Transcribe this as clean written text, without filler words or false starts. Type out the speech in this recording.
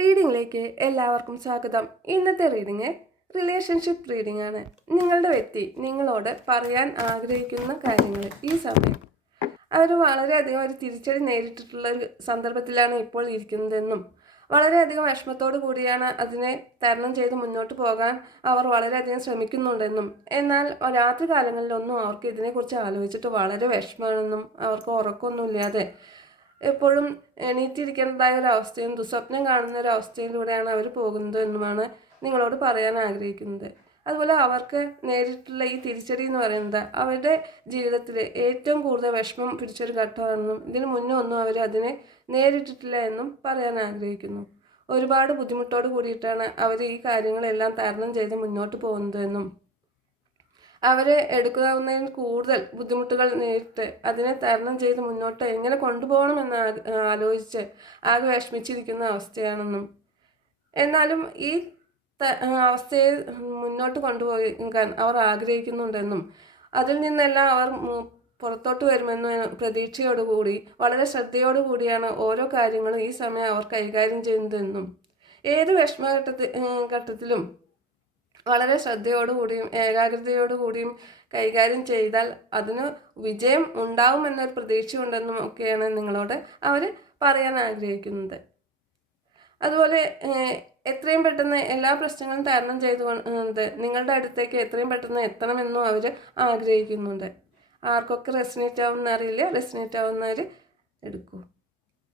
റീഡിങ്ങിലേക്ക് എല്ലാവർക്കും സ്വാഗതം. ഇന്നത്തെ റീഡിങ് റിലേഷൻഷിപ്പ് റീഡിംഗ് ആണ്. നിങ്ങളുടെ വ്യക്തി നിങ്ങളോട് പറയാൻ ആഗ്രഹിക്കുന്ന കാര്യങ്ങൾ ഈ സമയം അവർ വളരെയധികം ഒരു തിരിച്ചടി നേരിട്ടിട്ടുള്ള ഒരു സന്ദർഭത്തിലാണ് ഇപ്പോൾ ഇരിക്കുന്നതെന്നും വളരെയധികം വിഷമത്തോടു കൂടിയാണ് അതിനെ തരണം ചെയ്ത് മുന്നോട്ട് പോകാൻ അവർ വളരെയധികം ശ്രമിക്കുന്നുണ്ടെന്നും എന്നാൽ രാത്രി കാലങ്ങളിലൊന്നും അവർക്ക് ഇതിനെക്കുറിച്ച് ആലോചിച്ചിട്ട് വളരെ വിഷമമാണെന്നും അവർക്ക് ഉറക്കമൊന്നുമില്ലാതെ എപ്പോഴും എണീറ്റിരിക്കേണ്ടതായ ഒരു അവസ്ഥയും ദുസ്വപ്നം കാണുന്ന ഒരു അവസ്ഥയിലൂടെയാണ് അവർ പോകുന്നത് എന്നുമാണ് നിങ്ങളോട് പറയാൻ ആഗ്രഹിക്കുന്നത്. അതുപോലെ അവർക്ക് നേരിട്ടുള്ള ഈ തിരിച്ചടി എന്ന് പറയുന്നത് അവരുടെ ജീവിതത്തിൽ ഏറ്റവും കൂടുതൽ വിഷമം പിടിച്ചൊരു ഘട്ടമാണെന്നും ഇതിനു മുന്നേ ഒന്നും അവർ അതിനെ നേരിട്ടിട്ടില്ല എന്നും പറയാൻ ആഗ്രഹിക്കുന്നു. ഒരുപാട് ബുദ്ധിമുട്ടോട് കൂടിയിട്ടാണ് അവർ ഈ കാര്യങ്ങളെല്ലാം തരണം ചെയ്ത് മുന്നോട്ട് പോകുന്നതെന്നും അവരെ എടുക്കാവുന്നതിന് കൂടുതൽ ബുദ്ധിമുട്ടുകൾ നേരിട്ട് അതിനെ തരണം ചെയ്ത് മുന്നോട്ട് എങ്ങനെ കൊണ്ടുപോകണമെന്ന് ആലോചിച്ച് ആകെ വിഷമിച്ചിരിക്കുന്ന അവസ്ഥയാണെന്നും എന്നാലും ഈ അവസ്ഥയെ മുന്നോട്ട് കൊണ്ടുപോകാൻ അവർ ആഗ്രഹിക്കുന്നുണ്ടെന്നും അതിൽ നിന്നെല്ലാം അവർ പുറത്തോട്ട് വരുമെന്ന് പ്രതീക്ഷയോടുകൂടി വളരെ ശ്രദ്ധയോടുകൂടിയാണ് ഓരോ കാര്യങ്ങളും ഈ സമയം അവർ കൈകാര്യം ചെയ്യുന്നതെന്നും ഏത് ഘട്ടത്തിലും വളരെ ശ്രദ്ധയോടുകൂടിയും ഏകാഗ്രതയോടുകൂടിയും കൈകാര്യം ചെയ്താൽ അതിന് വിജയം ഉണ്ടാവുമെന്നൊരു പ്രതീക്ഷയുണ്ടെന്നും ഒക്കെയാണ് നിങ്ങളോട് അവർ പറയാൻ ആഗ്രഹിക്കുന്നത്. അതുപോലെ എത്രയും പെട്ടെന്ന് എല്ലാ പ്രശ്നങ്ങളും തരണം ചെയ്തുകൊണ്ട് നിങ്ങളുടെ അടുത്തേക്ക് എത്രയും പെട്ടെന്ന് എത്തണമെന്നും അവർ ആഗ്രഹിക്കുന്നുണ്ട്. ആർക്കൊക്കെ റെസിനേറ്റ് ആവുമെന്ന് അറിയില്ല. റെസിനേറ്റ് ആവുന്നവർ എടുക്കൂ.